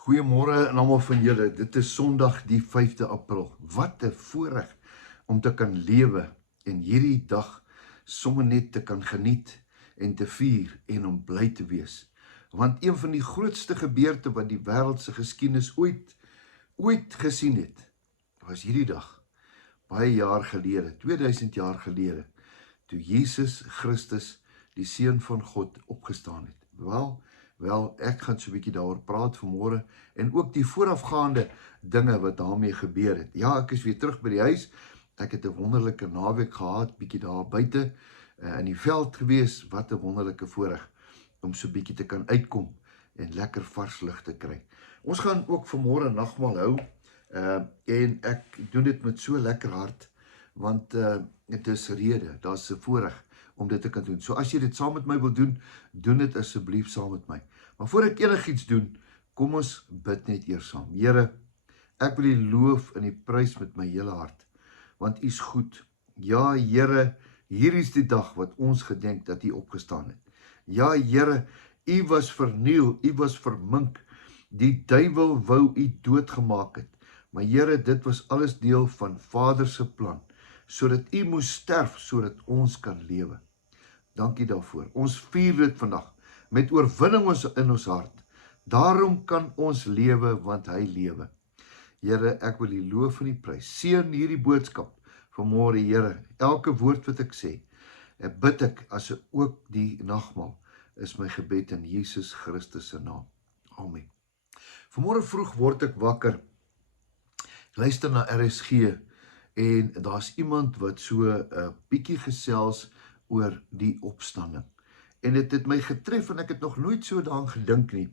Goeiemôre aan almal van julle. Dit is Sondag die 5de April. Wat 'n voorreg om te kan lewe en hierdie dag sommer net te kan geniet en te vier en om bly te wees. Want een van die grootste gebeurte wat die wêreld se geskiedenis ooit gesien het, was hierdie dag. Baie jaar gelede, 2000 jaar gelede, toe Jesus Christus, die Seun van God, opgestaan het. Wel, ek gaan so 'n bietjie daaroor praat vanmôre en ook die voorafgaande dinge wat daarmee gebeur het. Ja, ek is weer terug by die huis. Ek het 'n wonderlike naweek gehad, bietjie daar buite in die veld gewees. Wat 'n wonderlike voorreg om so bietjie te kan uitkom en lekker vars lug te kry. Ons gaan ook vanmôre nagmaal hou en ek doen dit met so lekker hart want dit is rede, daar's 'n voorreg om dit te kan doen. So as jy dit saam met my wil doen, doen dit asseblief saam met my. Maar voor ek enigiets doen, kom ons bid net eers saam. Here, ek wil U loof en U prys met my hele hart, want U is goed. Ja, Here, hier is die dag wat ons gedenk dat U opgestaan het. Ja, Here, U was verniel, U was vermink. Die duiwel wou U doodgemaak het. Maar Here, dit was alles deel van Vader se plan, sodat U moes sterf, sodat ons kan lewe. Dankie daarvoor. Ons vier dit vandag met oorwinning in ons hart. Daarom kan ons lewe, want Hy lewe. Here, ek wil U loof en U prys. Seën hierdie boodskap vanmôre, Here. Elke woord wat ek sê, bid ek as ook die nagmaal, is my gebed in Jesus Christus se naam. Amen. Vanmôre vroeg word ek wakker. Ek luister na RSG en daar's iemand wat so 'n bietjie gesels oor die opstanding. En dit het my getref en ek het nog nooit so daaraan gedink nie.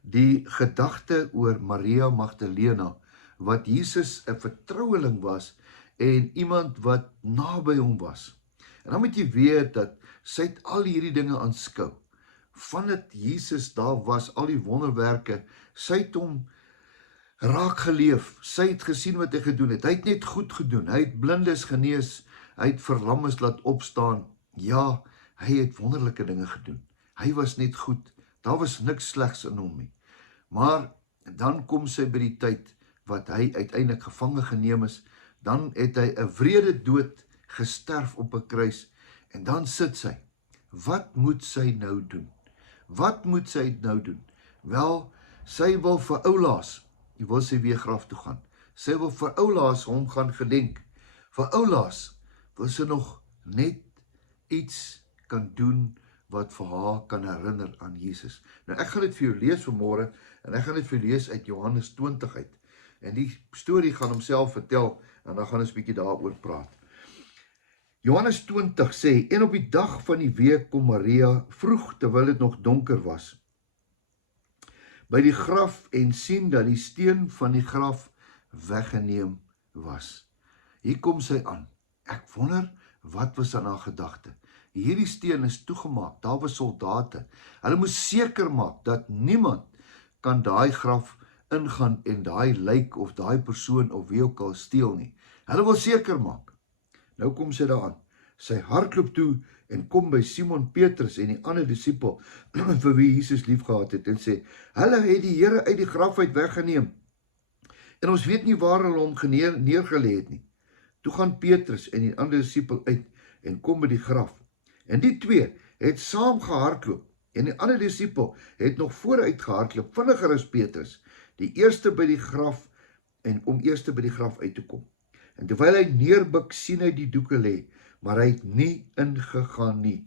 Die gedagte oor Maria Magdalena, wat Jesus 'n vertroueling was en iemand wat naby hom was. En dan moet jy weet dat sy het al hierdie dinge aanskou. Vandat Jesus daar was, al die wonderwerke, sy het hom raak geleef. Sy het gesien wat hy gedoen het. Hy het net goed gedoen. Hy het blindes genees. Hy het verlammes laat opstaan. Ja, hy het wonderlike dinge gedoen. Hy was net goed. Daar was niks slegs in hom nie. Maar dan kom sy by die tyd wat hy uiteindelik gevange geneem is. Dan het hy 'n wrede dood gesterf op 'n kruis. En dan sit sy. Wat moet sy nou doen? Wat moet sy nou doen? Wel, sy wil vir Oulaas, wil sy weer graf toe gaan. Sy wil vir Oulaas hom gaan gedenk. Vir Oulaas wil sy nog net iets kan doen wat vir haar kan herinner aan Jesus. Nou ek gaan dit vir jou lees vanmôre en ek gaan dit vir jou lees uit Johannes 20 uit. En die storie gaan homself vertel en dan gaan ons 'n bietjie daaroor praat. Johannes 20 sê, en op die dag van die week kom Maria vroeg terwyl dit nog donker was by die graf en sien dat die steen van die graf weggeneem was. Hier kom sy aan. Ek wonder, wat was aan haar gedagte? Hierdie steen is toegemaak, daar was soldate. Hulle moes seker maak dat niemand kan daai graf ingaan en daai lijk of daai persoon of wie ook al steel nie. Hulle wil seker maak. Nou kom sy daaraan. Sy hardloop toe en kom by Simon Petrus en die ander disipel vir wie Jesus lief gehad het en sê, hulle het die Here uit die graf uit weggeneem. En ons weet nie waar hulle hom neergelê het nie. Toe gaan Petrus en die ander disipel uit en kom by die graf. En die twee het saam gehardloop en die ander disipel het nog vooruit gehardloop, vinniger as Petrus, die eerste by die graf en om eerste by die graf uit te kom. En terwyl hy neerbuk, sien hy die doeke lê, maar hy het nie ingegaan nie.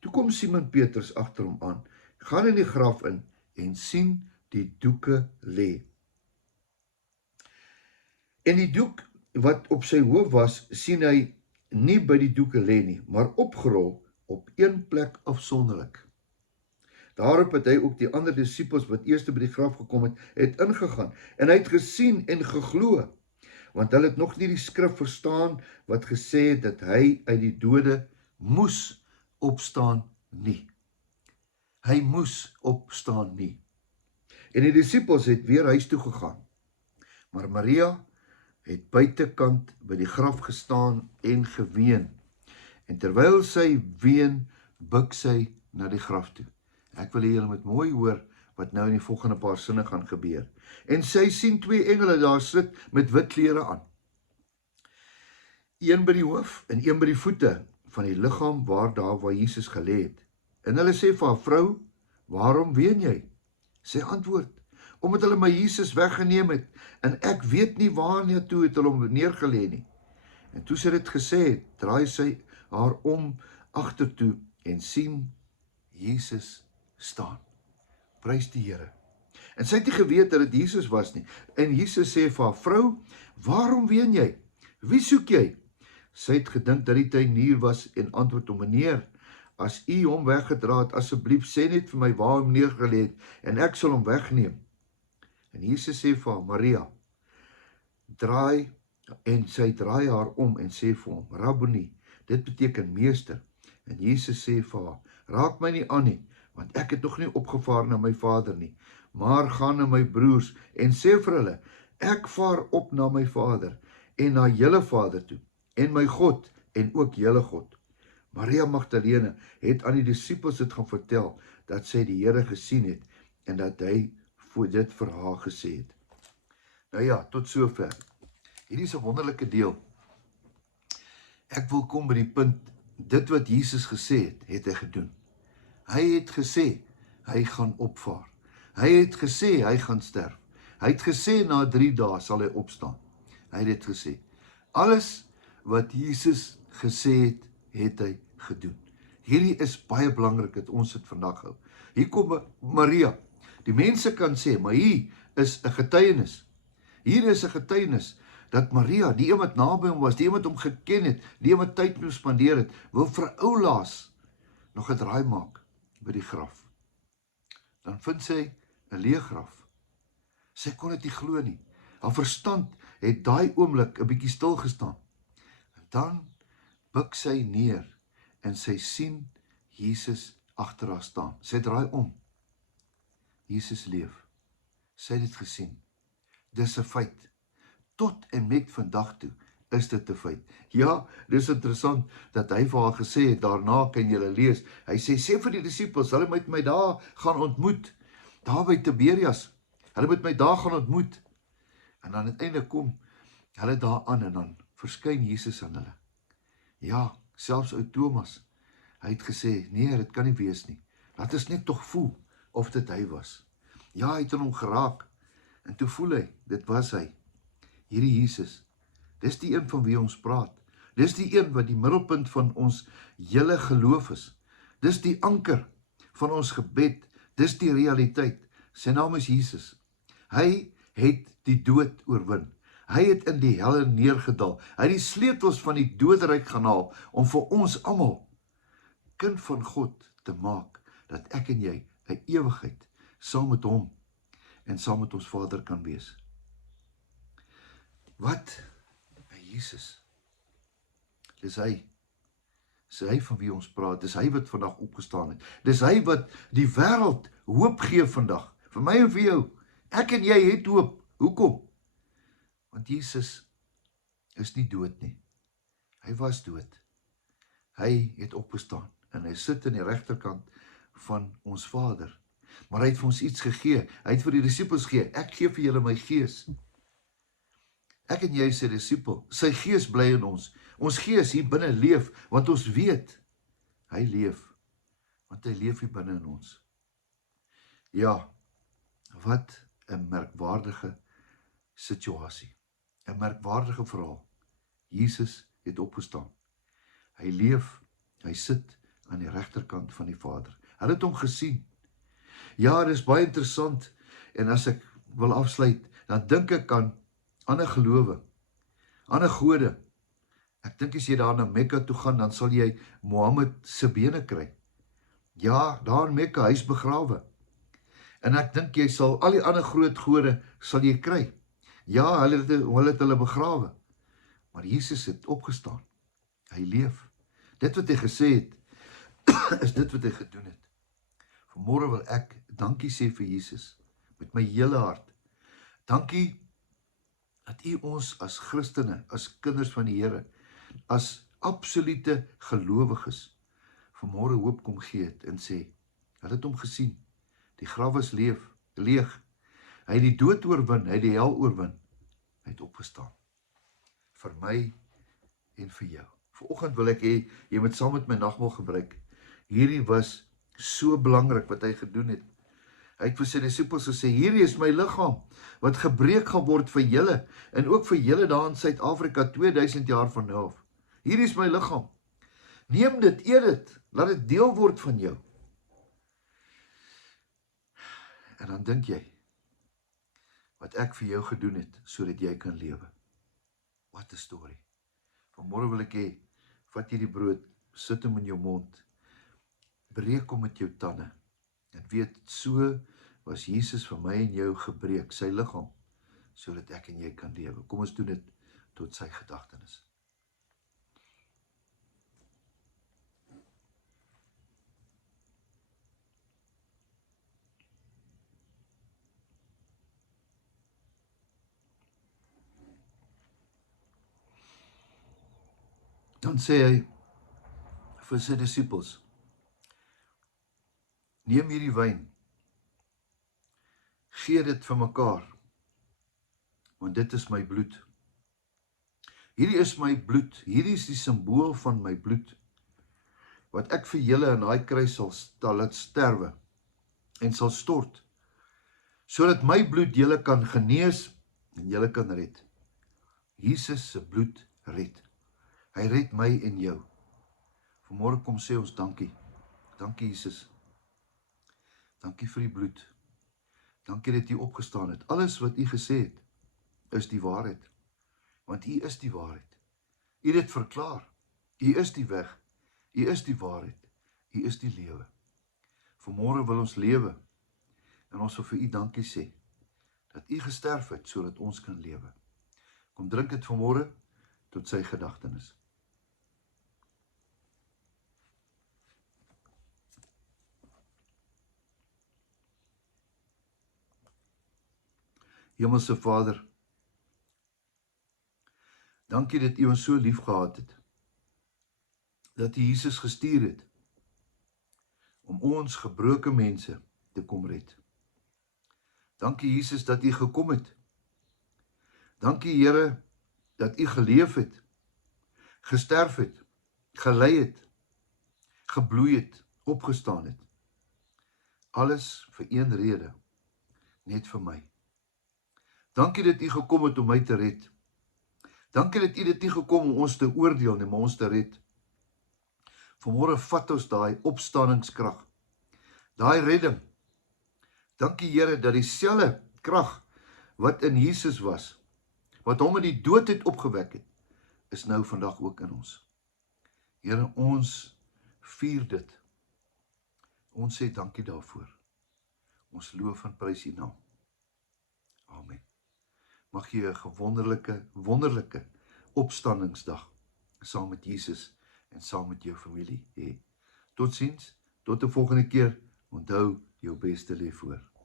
Toe kom Simon Petrus agter hom aan, gaan in die graf in en sien die doeke lê. En die doek wat op sy hoof was, sien hy nie by die doeke lê nie, maar opgerol op een plek afsonderlik. Daarop het hy ook die ander disipels wat eerste by die graf gekom het ingegaan, en hy het gesien en geglo, want hulle het nog nie die skrif verstaan wat gesê het dat hy uit die dode moes opstaan nie. Hy moes opstaan nie. En die disipels het weer huis toe gegaan. Maar Maria het buitekant by die graf gestaan en geween. En terwyl sy ween, buig sy na die graf toe. Ek wil hê julle moet mooi hoor wat nou in die volgende paar sinne gaan gebeur. En sy sien 2 engele daar sit met wit klere aan. Een by die hoof en een by die voete van die liggaam waar Jesus gelê het. En hulle sê vir haar: "Vrou, waarom ween jy?" Sy antwoord: "Omdat hulle my Jesus weggeneem het, en ek weet nie waarna toe het hulle hom neergelê nie." En toe sy dit gesê het, draai sy haar om agtertoe en sien Jesus staan. Prys die Here. En sy het nie geweet dat dit Jesus was nie. En Jesus sê vir haar: "Vrou, waarom ween jy? Wie soek jy?" Sy het gedink dat die tuinier was en antwoord hom: "Meneer, as u hom weggedra het, asseblief sê net vir my waar hom neergelê het en ek sal hom wegneem." En Jesus sê vir haar: "Maria." Sy draai haar om en sê vir hom: "Rabboni." Dit beteken meester. En Jesus sê vir haar: "Raak my nie aan nie, want ek het nog nie opgevaar na my Vader nie, maar gaan na my broers en sê vir hulle: ek vaar op na my Vader en na julle Vader toe, en my God en ook julle God." Maria Magdalene het aan die disippels dit gaan vertel, dat sy die Here gesien het, en dat hy voor dit vir haar gesê het. Nou ja, tot sover. Hierdie is 'n wonderlike deel. Ek wil kom by die punt, dit wat Jesus gesê het, het hy gedoen. Hy het gesê, hy gaan opvaar. Hy het gesê, hy gaan sterf. Hy het gesê, na 3 dae sal hy opstaan. Hy het dit gesê. Alles wat Jesus gesê het, het hy gedoen. Hierdie is baie belangrik dat ons dit vandag hou. Hier kom Maria. Die mense kan sê, maar hier is 'n getuienis. Hier is 'n getuienis dat Maria, die een wat naby hom was, die een wat hom geken het, die een wat tyd mee spandeer het, wil vir Oulaas nog 'n draai maak by die graf. Dan vind sy 'n leë graf. Sy kon dit nie glo nie. Haar verstand het daai oomblik 'n bietjie stil gestaan. En dan buig sy neer en sy sien Jesus agter haar staan. Sy draai om. Jesus leef. Sy het dit gesien. Dis 'n feit. Tot en met vandag toe is dit 'n feit. Ja, dis interessant dat hy vir haar gesê het, daarna kan julle lees, hy sê vir die disippels, hulle moet my daar gaan ontmoet, daar by Tiberias, hulle moet my daar gaan ontmoet, en dan uiteindelik kom hulle daar aan, en dan verskyn Jesus aan hulle. Ja, selfs ou Thomas, hy het gesê, nee, dit kan nie wees nie, laat ons net tog voel, of dit hy was. Ja, hy het aan hom geraak, en toe voel hy, dit was hy, hierdie Jesus. Dis die een van wie ons praat. Dis die een wat die middelpunt van ons hele geloof is. Dis die anker van ons gebed. Dis die realiteit. Sy naam is Jesus. Hy het die dood oorwin. Hy het in die helle neergedaal. Hy het die sleutels van die doderyk gaan haal om vir ons almal kind van God te maak, dat ek en jy 'n ewigheid saam met hom en saam met ons Vader kan wees. Wat? Jesus. Dis hy. Dis hy van wie ons praat. Dis hy wat vandag opgestaan het. Dis hy wat die wêreld hoop gee vandag. Vir my en vir jou. Ek en jy het hoop. Hoekom? Want Jesus is nie dood nie. Hy was dood. Hy het opgestaan. En hy sit in die regterkant van ons Vader. Maar hy het vir ons iets gegee. Hy het vir die disippels gegee. Ek gee vir julle my gees. Ek en jy is sy disipel, sy gees bly in ons. Ons gees hier binne leef, want ons weet, hy leef, want hy leef hier binne in ons. Ja, wat 'n merkwaardige situasie, 'n merkwaardige verhaal. Jesus het opgestaan. Hy leef, hy sit aan die regterkant van die Vader. Hulle het hom gesien. Ja, dit is baie interessant, en as ek wil afsluit, dan dink ek aan ander gelowe, ander gode. Ek dink as jy daar na Mekka toe gaan, dan sal jy Mohammed se bene kry. Ja, daar in Mekka, hy is begrawe. En ek dink jy sal al die ander groot gode sal jy kry. Ja, hulle het hulle begrawe. Maar Jesus het opgestaan. Hy leef. Dit wat hy gesê het, is dit wat hy gedoen het. Vanmôre wil ek dankie sê vir Jesus, met my hele hart. Dankie dat u ons as Christene, as kinders van die Here, as absolute gelowiges, vanmôre hoop kom gee het en sê, hulle het hom gesien, die graf is leef, leeg. Hy het die dood oorwin, hy het die hel oorwin. Hy het opgestaan. Vir my en vir jou. Vanoggend wil ek hê, jy moet saam met my nagmaal gebruik. Hierdie was so belangrik wat hy gedoen het. Hy het vir sy disippels gesê, hierdie is my liggaam, wat gebreek gaan word vir julle, en ook vir julle daar in Suid-Afrika 2000 jaar van nou af. Hierdie is my liggaam. Neem dit, eet dit, laat dit deel word van jou. En dan dink jy, wat ek vir jou gedoen het, sodat jy kan lewe. What a story. Vanmôre wil ek hê, vat jy die brood, sit hom in jou mond, breek hom met jou tande, en weet, so was Jesus vir my en jou gebreek, sy liggaam, sodat ek en jy kan lewe. Kom ons doen dit tot sy gedagtenis. Dan sê hy vir sy disippels, neem hierdie wyn, gee dit vir mekaar, want dit is my bloed. Hierdie is my bloed, hierdie is die simbool van my bloed, wat ek vir julle in daai kruis sal laat sterwe, en sal stort, sodat my bloed julle kan genees, en julle kan red. Jesus se bloed red. Hy red my en jou. Vanmôre kom sê ons dankie. Dankie Jesus. Dankie vir die bloed. Dankie dat U opgestaan het. Alles wat U gesê het, is die waarheid. Want U is die waarheid. U het dit verklaar. U is die weg. U is die waarheid. U is die lewe. Vanmôre wil ons lewe. En ons wil vir U dankie sê, dat U gesterf het, sodat ons kan lewe. Kom drink dit vanmôre, tot sy gedagtenis. Hemelse Vader, dankie dat U ons so lief gehad het, dat U Jesus gestuur het, om ons gebroke mense te kom red. Dankie Jesus dat U gekom het. Dankie Here, dat U geleef het, gesterf het, gelei het, gebloei het, opgestaan het. Alles vir een rede, net vir my. Dankie dat U gekom het om my te red. Dankie dat U dit nie gekom om ons te oordeel nie, maar ons te red. Vanmôre vat ons daai opstanningskrag, daai redding. Dankie Here dat dieselfde krag wat in Jesus was, wat hom uit die dood het opgewek het, is nou vandag ook in ons. Here, ons vier dit. Ons sê dankie daarvoor. Ons loof en prys U naam. Amen. Mag jy 'n wonderlike opstandingsdag saam met Jesus en saam met jou familie hê. Totsiens, tot 'n volgende keer. Onthou, jou beste lê voor.